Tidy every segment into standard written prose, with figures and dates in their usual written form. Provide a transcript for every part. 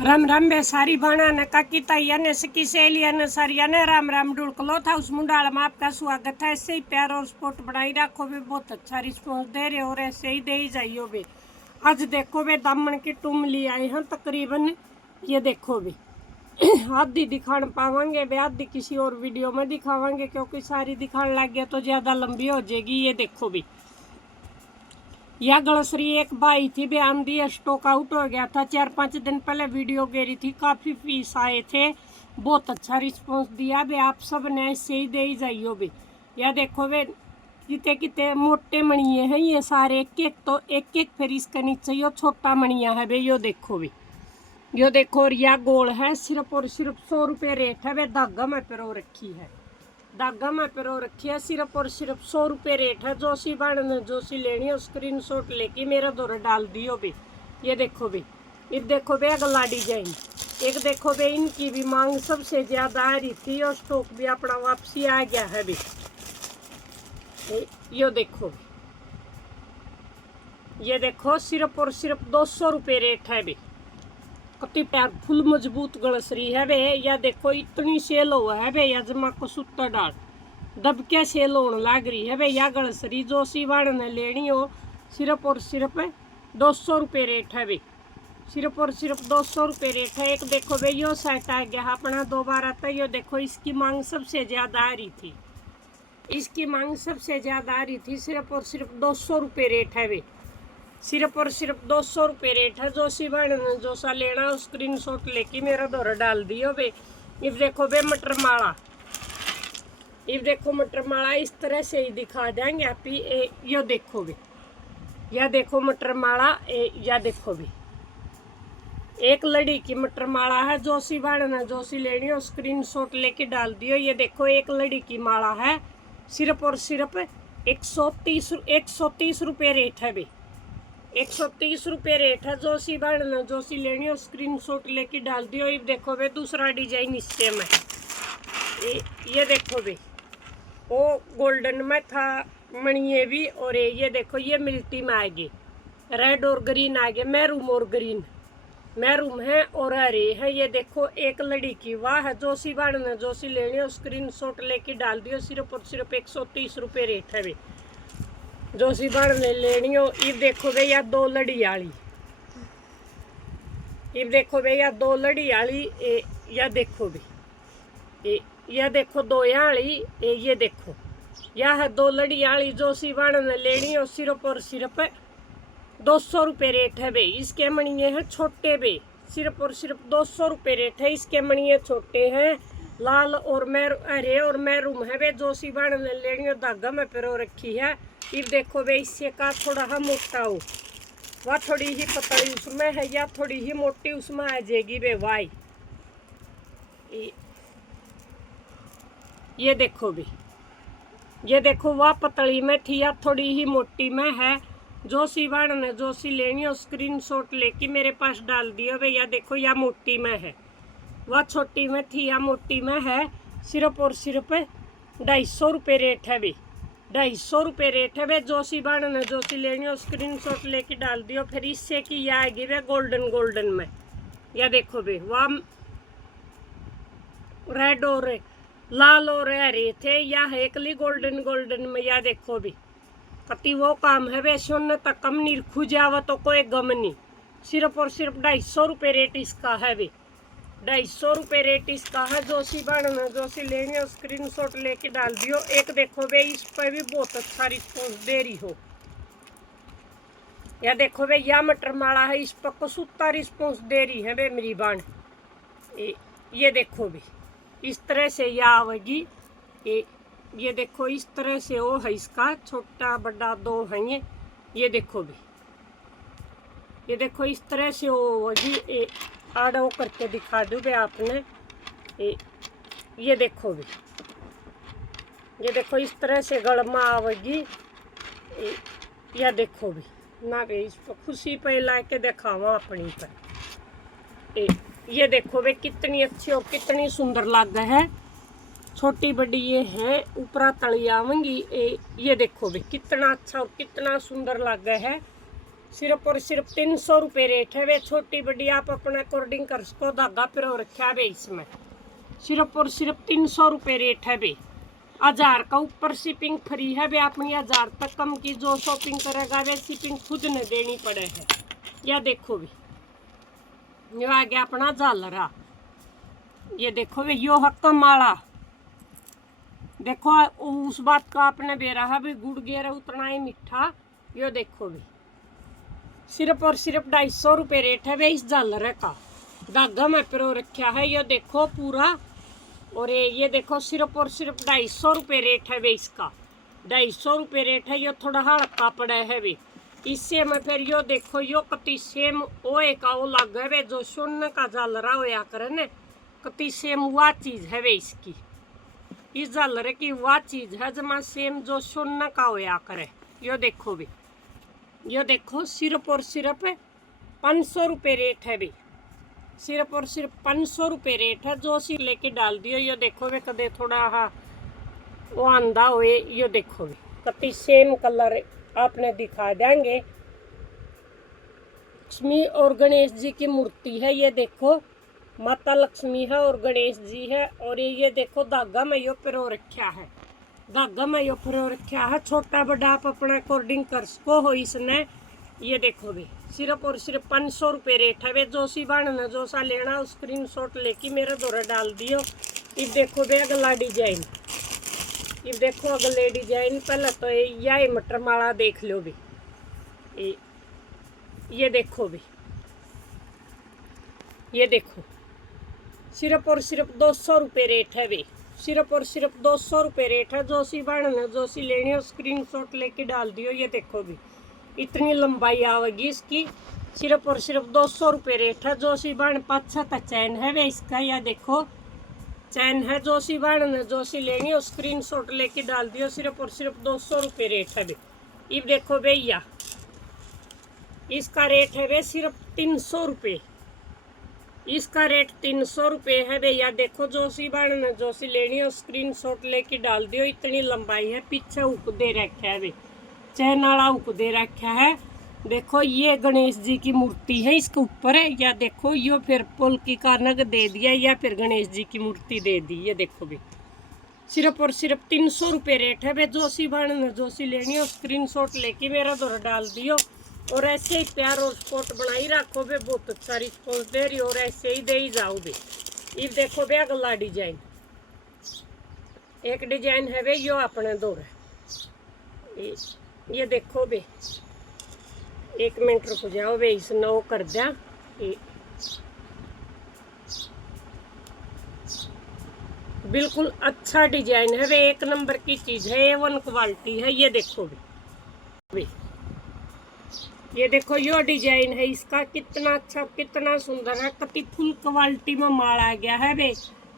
राम राम बेसारी बना न काकी तैया ने सकी सहेलिया ने सारिया ने राम राम ढुलकलो था उस मुंडाल में आपका स्वागत है। ऐसे ही प्यार और सपोर्ट बनाई रखो भी, बहुत अच्छा रिस्पॉन्स दे रहे हो और ऐसे ही दे ही जाइयो भी। आज देखो वे दामन की टुमली आई हैं तकरीबन, ये देखो भी आधी दिखाण पावांगे वे, आधी किसी और वीडियो में दिखावांगे क्योंकि सारी दिखाने लग गया तो ज़्यादा लंबी हो जाएगी। ये देखो भी यह गलसरी एक भाई थी, बयान दिया स्टॉक आउट हो गया था 4-5 दिन पहले वीडियो गिरी थी, काफ़ी फीस आए थे, बहुत अच्छा रिस्पांस दिया बे। आप सब ने ऐसे ही दे ही जाइयो बे। यह देखो बे कितने कितने मोटे मणिये हैं ये सारे, एक एक तो एक एक फिर इसके नीचे यो छोटा मणिया है बे। यो देखो बे, यो देखो और यह गोल है, सिर्फ और सिर्फ 100 रुपये रेट है बे। धागा में पिरो रखी है, धागा में पिरो रखी है, सिर्फ और सिर्फ 100 रुपये रेट है। जो सी बाण ने जो सी लेनी है स्क्रीनशॉट लेके मेरा दौर डाल दियो भी। ये देखो भी, ये देखो बे अगला डिजाइन, एक देखो बे इनकी भी मांग सबसे ज़्यादा आ रही थी और स्टॉक भी अपना वापसी आ गया है भी। यो देखो, ये देखो सिर्फ और सिर्फ 200 रुपये रेट है भी। कति प्यार फुल मजबूत गलसरी है बे। या देखो इतनी सेल हुआ है बे, या जमा को सूत्र डाल दब के सेल होने लग रही है बे। या गलसरी जो सी बाण ने लेनी हो सिर्फ और सिर्फ 200 रुपये रेट है बे। सिर्फ और सिर्फ 200 रुपये रेट है। एक देखो बे यो सेट आ गया अपना दोबारा, तो यो देखो इसकी मांग सबसे ज़्यादा आ रही थी, इसकी मांग सबसे ज़्यादा आ रही थी। सिर्फ और सिर्फ 200 रुपये रेट है बे, सिर्फ और सिर्फ 200 रुपये रेट है। जो सी बन जो सा लेना स्क्रीनशॉट लेके मेरा दौरा डाल दियो बे। इब देखो बे मटर माला, इब देखो मटर माला इस तरह से ही दिखा देंगे आप ही। यो देखो बे, यह देखो मटर माला, या देखो बे एक लड़ी की मटर माला है। जो सी बन जो सी लेनी हो स्क्रीनशॉट लेके डाल दियो। ये देखो एक लड़ी की माला है, सिर्फ और सिर्फ 130 रुपये रेट है बे। 130 रुपये रेट है। जो सी बन जो सी लेनी हो स्क्रीनशॉट लेके डाल दियो। ये देखो बे दूसरा डिजाइन इससे में, ये देखो बे वो गोल्डन में था मणिये भी, और ये देखो ये मिल्टी में आएगी, रेड और ग्रीन आगे, मैरूम और ग्रीन, मैरूम है और हरे है। ये देखो एक लड़ी की वाह है। जो सी बन जो सी लेनी हो स्क्रीनशॉट लेके डाल दियो। सिर्फ और सिर्फ 130 रुपये रेट है बे। जो सी बन लेनी हो। ये देखो भैया या 2 लड़ी आली, ये देखो भैया या 2 लड़ी आली, या देखो भी यह देखो 2 आली, ये देखो यह है 2 लड़ी आली। जो सी बन लेनी हो सिर्फ और सिर्फ 200 रुपये रेट है बे। इसके मणिये हैं छोटे बे, सिर्फ और सिर्फ 200 रुपये रेट है। इसके मणिये छोटे हैं, लाल और हरे और मैरूम है बे। जो सी बन लेनी हो धागा में पिरो रखी है। ये देखो बे इससे का थोड़ा हा मोटा हो, वह थोड़ी ही पतली उसमें है, या थोड़ी ही मोटी उसमें आ जाएगी बे वाई। ये देखो बे, ये देखो वह पतली में थी या थोड़ी ही मोटी में है। जो सी बन जो सी लेनी हो स्क्रीनशॉट लेके मेरे पास डाल दियो बे। या देखो या मोटी में है, वह छोटी में थी या मोटी में है। सिर्फ और सिर्फ 250 रुपये रेट है बे, 250 रुपये रेट है बे। जो सी बन जो सी लेनी हो स्क्रीनशॉट लेके डाल दियो। फिर इससे की यह आएगी बे गोल्डन गोल्डन में। या देखो बे वह रेड और लाल और हरे थे, या एकली गोल्डन गोल्डन में। या देखो भी कति वो काम है बे, सुन तक कम नहीं खुजावा तो कोई गम नहीं। सिर्फ और सिर्फ 250 रुपये रेट इसका है बे, 250 रुपये रेट इसका है। जो सी बन जो सी लेनी हो स्क्रीनशॉट लेके डाल दियो। एक देखो बे इस पर भी बहुत अच्छा रिस्पॉन्स दे रही हो। या देखो बे या मटर माला है, इस पर कसूता रिस्पॉन्स दे रही है बे मेरी बाण। ये देखो बे इस तरह से यह आवेगी। ये देखो इस तरह से वो है, इसका छोटा बड़ा 2 है ये देखो बे, ये देखो इस तरह से वो होगी। आड़ा करके दिखा दूँ बे आपने। ये देखो भी, ये देखो इस तरह से गलमा आवेगी। या देखो भी ना बे इस पर खुशी पे ला के दिखावा अपनी पर। ये देखो बे कितनी अच्छी और कितनी सुंदर लग है। छोटी बड़ी ये है, ऊपरा तली आवेंगी। ये देखो बे कितना अच्छा और कितना सुंदर लग है। सिर्फ और सिर्फ 300 रुपये रेट है वे। छोटी बड़ी आप अपना अकॉर्डिंग कर सको। धागा पिरो रखा है वे इसमें। सिर्फ और सिर्फ 300 रुपये रेट है वे। 1000 का ऊपर शिपिंग फ्री है वे। अपनी 1000 तक कम की जो शॉपिंग करेगा वे शिपिंग खुद न देनी पड़े है। या देखो भी ये आ गया अपना झालरा। ये देखो वे यो हक माला। देखो उस बात का आपने बेरा है भी गुड़ गेरा उतना ही मीठा। यो देखो भी सिर्फ और सिर्फ 250 रुपये रेट है वे इस झालर का। धागा में पिरो रखा है ये देखो पूरा। और ये देखो सिर्फ और सिर्फ 250 रुपये रेट है वे इसका। 250 रुपये रेट है। ये थोड़ा हल्का पड़ा है वे। इससे में फिर यो देखो यो कति सेम ओए का वो लग है वे जो सोने का झालरा होया करे न कति सेम वह चीज़ है वे इसकी। इस झालरे की वह चीज़ है जमा सेम जो सोने का होया करे। यो देखो भी यो देखो सिर्फ और सिर्फ 500 रुपये रेट है भी। सिर्फ और सिर्फ 500 रुपये रेट है। जो सी लेके डाल दियो। ये देखो वे कदे थोड़ा हाँ वो आंधा हुए। ये देखो वे कति सेम कलर आपने दिखा देंगे। लक्ष्मी और गणेश जी की मूर्ति है। ये देखो माता लक्ष्मी है और गणेश जी है। और ये देखो धागा में यो पिरो रखा है। धागा में यो पिरो रखा है। छोटा बड़ा आप अपना अकॉर्डिंग कर सको हो इसने। ये देखो भी सिर्फ और सिर्फ 500 रुपये रेट है वे। जो सी बाण जो सा लेना स्क्रीन शॉट लेके मेरे द्वारा डाल दियो। ये देखो बे अगला डिजाइन। ये देखो अगले डिजाइन। पहले तो यह मटर माला देख लो भी। ये देखो भी ये देखो सिर्फ और सिर्फ 200 रुपये रेट है वे। सिर्फ और सिर्फ 200 रुपये रेट है। जो सी बाण जो सी लेनी हो स्क्रीन शॉट लेके डाल दियो। ये देखो भी इतनी लंबाई आवेगी इसकी। सिर्फ और सिर्फ 200 रुपये रेट है। जो सी बाण 5-7 चैन है वे इसका। या देखो चैन है। जो सी बाण जो सी लेनी हो स्क्रीन शॉट लेके डाल दियो। सिर्फ और सिर्फ 200 रुपये रेट है वे। ये देखो भैया इसका रेट है वे सिर्फ 300 रुपये। इसका रेट 300 रुपये है भैया। देखो जो सी बाण जो सी लेनी हो स्क्रीन शॉट लेके डाल दियो। इतनी लंबाई है। पीछे हुक दे रखा है वे। चैन वाला हुक दे रखा है। देखो ये गणेश जी की मूर्ति है इसके ऊपर है। या देखो यो फिर पुल की कानक दे दिया या फिर गणेश जी की मूर्ति दे दी। ये देखो भी सिर्फ और सिर्फ 300 रुपये रेट है वे। जो सी बाण जो सी लेनी हो स्क्रीन शॉट लेके मेरा द्वारा डाल दियो। और ऐसे ही प्यार और स्पॉट बनाई रखो बे। बहुत अच्छा रिस्पॉन्स दे रही और ऐसे ही दे ही जाओ बे। ये देखो बे अगला डिजाइन। एक डिजाइन है बे यो अपने दौर। ये देखो बे 1 मिनट रुक जाओ बे इसने वो कर दिया। बिल्कुल अच्छा डिजाइन है वे। 1 नंबर की चीज़ है। A1 क्वालिटी है। ये देखो बे ये देखो यो डिजाइन है इसका। कितना अच्छा कितना सुंदर है। कति फुल क्वालिटी में माल आ गया है वे।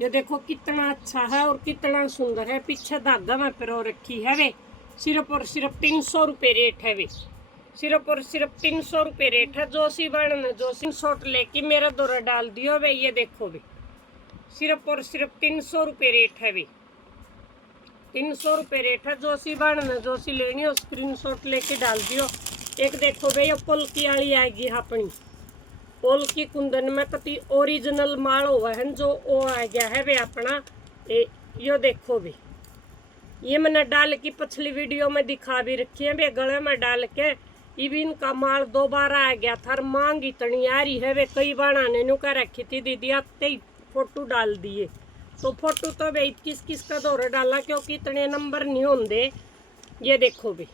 ये देखो कितना अच्छा है और कितना सुंदर है। पीछे धागा में पिरो रखी है वे। सिर्फ और सिर्फ 300 रुपये रेट है वे। सिर्फ और सिर्फ 300 रुपये रेट है। जो सी बाण जो सी शॉट लेके मेरा द्वारा डाल दियो वे। ये देखो वे सिर्फ और सिर्फ 300 रुपये रेट है वे। 300 रुपये रेट है। जो सी बाण जो सी लेनी हो स्क्रीन शॉट लेके डाल दियो। एक देखो भैया पुल की आली आएगी अपनी। पुल की कुंदन में कति ओरिजिनल माल हुआ है जो वो आ गया है वे अपना। यो देखो भी ये मैंने डाल की पिछली वीडियो में दिखा भी रखी है वे। गले में डाल के इबिन का माल दोबारा आ गया था। मांग इतनी आ रही है वे। कई बार आने नु का रखी थी दीदी आते ही फोटो डाल दिए। तो फोटो तो वे किस किस का दौरा डाला क्योंकि इतने नंबर नहीं होंगे। ये देखो भी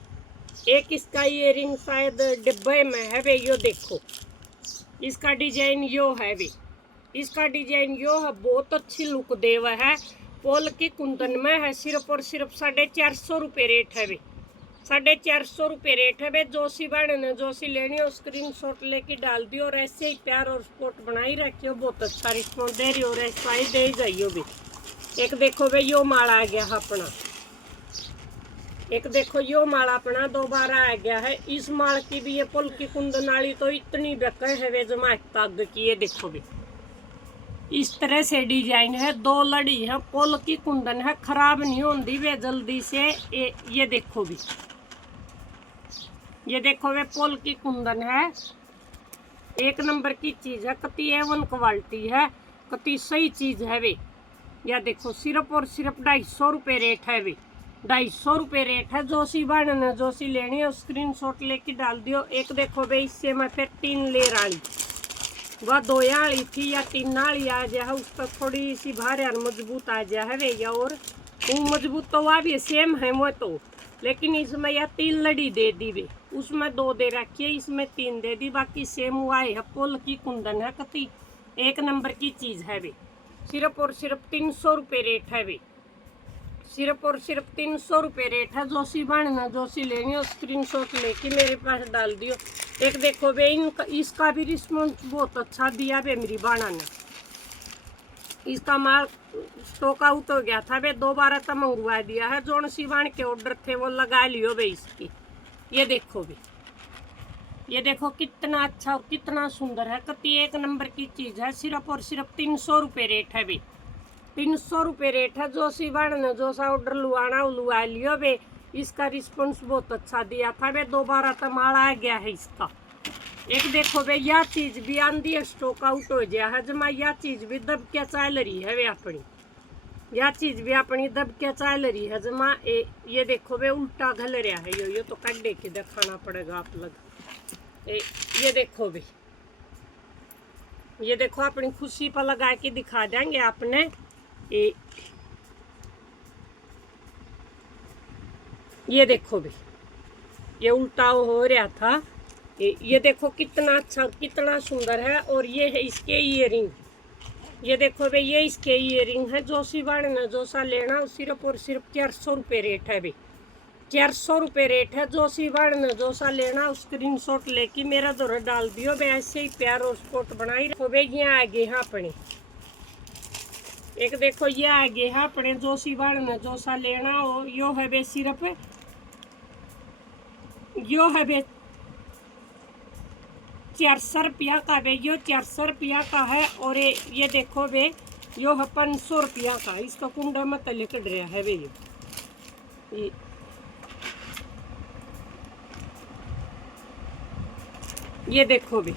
एक इसका इयरिंग शायद डिब्बे में है वे। यो देखो इसका डिजाइन यो है वे। इसका डिजाइन यो है। बहुत अच्छी लुक देवा है। पोल की कुंदन में है। सिर्फ और सिर्फ 450 रुपये रेट है वे। 450 रुपये रेट है वे। जो सी बाण जो सी लेनी हो स्क्रीन शॉट लेके डाल दी। और ऐसे ही प्यार और स्पॉट बनाई रखियो। बहुत अच्छा रिस्पॉन्स दे रही और ऐसा ही दे जाइयो भी। एक देखो भाई यो माल आ गया अपना। एक देखो यो माल अपना दोबारा आ गया है। इस माल की भी ये पुल की कुंदन वाली तो इतनी बेकार है वे जमा ताग की। ये देखो भी इस तरह से डिजाइन है। 2 लड़ी है। पुल की कुंदन है। खराब नहीं होती वे जल्दी से। ये देखो भी ये देखो वे पोल की कुंदन है, एक नंबर की चीज है, कति A1 क्वालिटी है, कति सही चीज है वे। या देखो सिर्फ और सिर्फ 250 रुपये रेट है वे, 250 रुपये रेट है। जो सी बन जो सी लेनी है स्क्रीन शॉट लेके डाल दियो। एक देखो भाई इससे मैं फिर 3 लेर आली, वह 2 वाली थी या 3 वाली आ जाए, उस पर थोड़ी सी भारी और मजबूत आ जाए वे। या और वो मजबूत तो वह भी सेम है वो तो, लेकिन इसमें या 3 लड़ी दे दी वे, उसमें 2 दे रखी है, इसमें 3 दे दी, बाकी सेम हुआ है। पोल की कुंदन है, कति एक नंबर की चीज़ है वे। सिर्फ और सिर्फ 300 रुपये रेट है वे, सिर्फ और सिर्फ 300 रुपये रेट है। जो सी बनना जो सी लेनी हो स्क्रीन शॉट लेके मेरे पास डाल दियो। एक देखो वे इनका इसका भी रिस्पॉन्स बहुत अच्छा दिया वे मेरी बाणा ने। इसका माल स्टॉक आउट हो गया था वे, दोबारा तो मंगवा दिया है। जो सी बाण के ऑर्डर थे वो लगा लियो वे इसकी। ये देखो वे, ये देखो कितना अच्छा और कितना सुंदर है, कति एक नंबर की चीज़ है। सिर्फ और सिर्फ 300 रुपये रेट है वे, 300 रुपये रेट है। जो सी बाण जो सा ऑर्डर लुआना लुआ लियो वे। इसका रिस्पॉन्स बहुत अच्छा दिया था वे, दोबारा तो माल आ गया है इसका। एक देखो वे यह चीज़ भी आंधी है, स्टॉक आउट हो गया है जमा। यह चीज़ भी दब क्या चाल रही है वे अपनी, यह चीज़ भी अपनी दब क्या चाल रही है जमा। ये देखो वे उल्टा घल रहा है, यो तो कड्डे के दिखाना पड़ेगा आप लोग। ये देखो वे, ये देखो अपनी खुशी पर लगा के दिखा देंगे आपने। ये देखो भी, ये उल्टा हो रहा था। ये देखो कितना अच्छा कितना सुंदर है। और ये है इसके ईयरिंग, ये देखो भाई ये इसके ईयरिंग है। जो सी बाण जो सा लेना सिर्फ और सिर्फ 400 रुपये रेट है भाई, 400 रुपये रेट है। जो सी बाण जो सा लेना स्क्रीन शॉट लेके मेरा दौरा डाल दियो भाई। ऐसे ही प्यार और स्पॉट बनाई रखो भाई। ये आगे है अपने, एक देखो ये आगे है अपने। जो सी बाण जो सा लेना हो यो है भाई, सिर्फ यो है भाई 400 रुपया का वे, यो 400 रुपया का है। और ये देखो वे यो है 500 रुपया का। इसका कुंडा मत लेकर रहा है वे। ये देखो वे,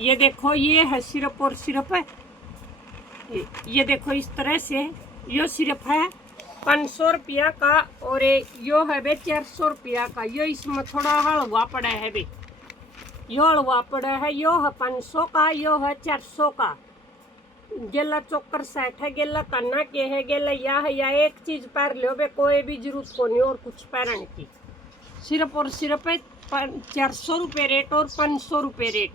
ये देखो ये है सिर्फ और सिर्फ, ये देखो इस तरह से यो सिर्फ है 500 रुपया का। और यो है बे 400 रुपया का। यो इसमें थोड़ा हलवा पड़ा है बे, यो हलवा पड़ा है। यो है 500 का, यो है 400 का। गेला चोकर सेट है, गेला करना के है, गेला या एक चीज पहन लो बे, कोई भी जरूरत को नहीं और कुछ पहनने की। सिर्फ और सिर्फ 400 रुपये रेट और 500 रुपये रेट।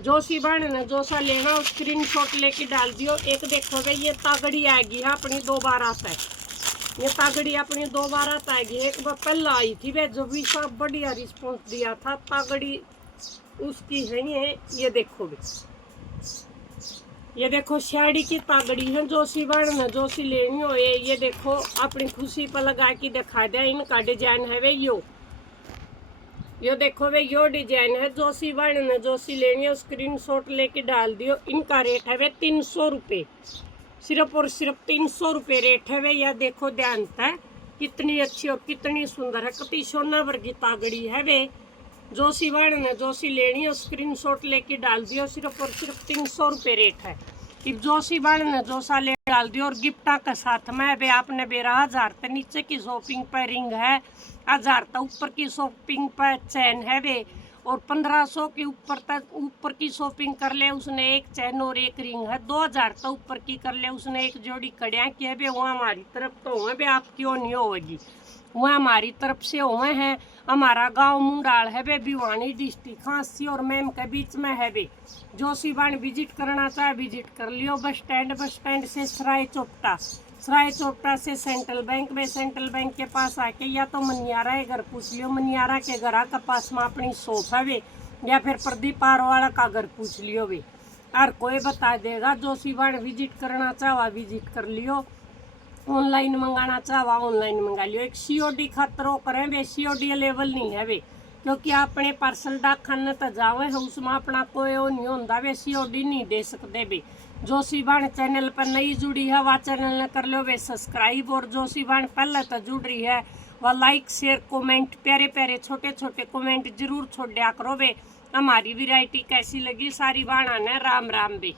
जो सी बन जो सा लेना स्क्रीन शॉट लेके डाल दियो। एक देखो भाई ये तागड़ी आएगी है अपनी दोबारा से, ये तागड़ी अपनी दोबारा आएगी। एक बार पहला आई थी वे, जो भी सब बढ़िया रिस्पॉन्स दिया था, तागड़ी उसकी है ये देखो भी, ये देखो साड़ी की तागड़ी है। जो सी बन जो सी लेनी हो ये देखो अपनी खुशी पर लगा के दिखा दिया। इनका डिजाइन है वे यो देखो वे यो डिजाइन है। जो सी बन जो सी लेनी है स्क्रीन शॉट लेके डाल दियो। इनका रेट है वे 300 रुपये, सिर्फ और सिर्फ 300 रुपये रेट है वे। यह देखो ध्यान है कितनी अच्छी और कितनी सुंदर है, कति सोना वर्गी तागड़ी है वे। जो सी बन जो सी लेनी है स्क्रीन शॉट लेके डाल दियो। सिर्फ और सिर्फ 300 रुपये रेट है। अब जो सी बन जो सा ले डाल दियो। और गिफ्टा के साथ में बे आपने बेरा 1000 तक नीचे की शॉपिंग पर रिंग है, 1000 तक ऊपर की शॉपिंग पर चैन है वे। और 1500 के ऊपर तक ऊपर की शॉपिंग कर ले उसने एक चैन और एक रिंग है। 2000 तक ऊपर की कर ले उसने एक जोड़ी कड़ियाँ की है बे। वहाँ हमारी तरफ तो हुए बे, आपकी क्यों नहीं होगी, वह हमारी तरफ से हुए हैं। हमारा गांव मुंडाल है बे, भिवानी डिस्ट्रिक्ट खांसी और मैम के बीच में है बे। जो सी बाण विजिट करना चाहे विजिट कर लियो। बस स्टैंड से सराय चोपटा से सेंट्रल बैंक में, सेंट्रल बैंक के पास आके या तो मनियारा के घर पूछ लियो, मनियारा के घर के पास में अपनी शॉप है वे, या फिर प्रदीप पारवाला का घर पूछ लियो वे, और कोई बता देगा। जो सी बाण विजिट करना चाहे विजिट कर लियो। ऑनलाइन मंगाना चाहवा ऑनलाइन मंगा लियो। एक COD खतरो करें वे, COD अवेलेबल नहीं है वे, क्योंकि अपने पार्सल डाक खाने तो जावे है उसमें अपना कोई वो नहीं होता वे, COD नहीं दे सकते वे। जो सी बाण चैनल पर नई जुड़ी है वह चैनल ने कर लो वे सब्सक्राइब। और जो सी बाण पहले तो जुड़ रही है व लाइक शेयर कमेंट, प्यारे प्यारे छोटे छोटे कमेंट जरूर छोड़ दिया करो बे। हमारी वैरायटी कैसी लगी सारी बाणा ने राम राम बे।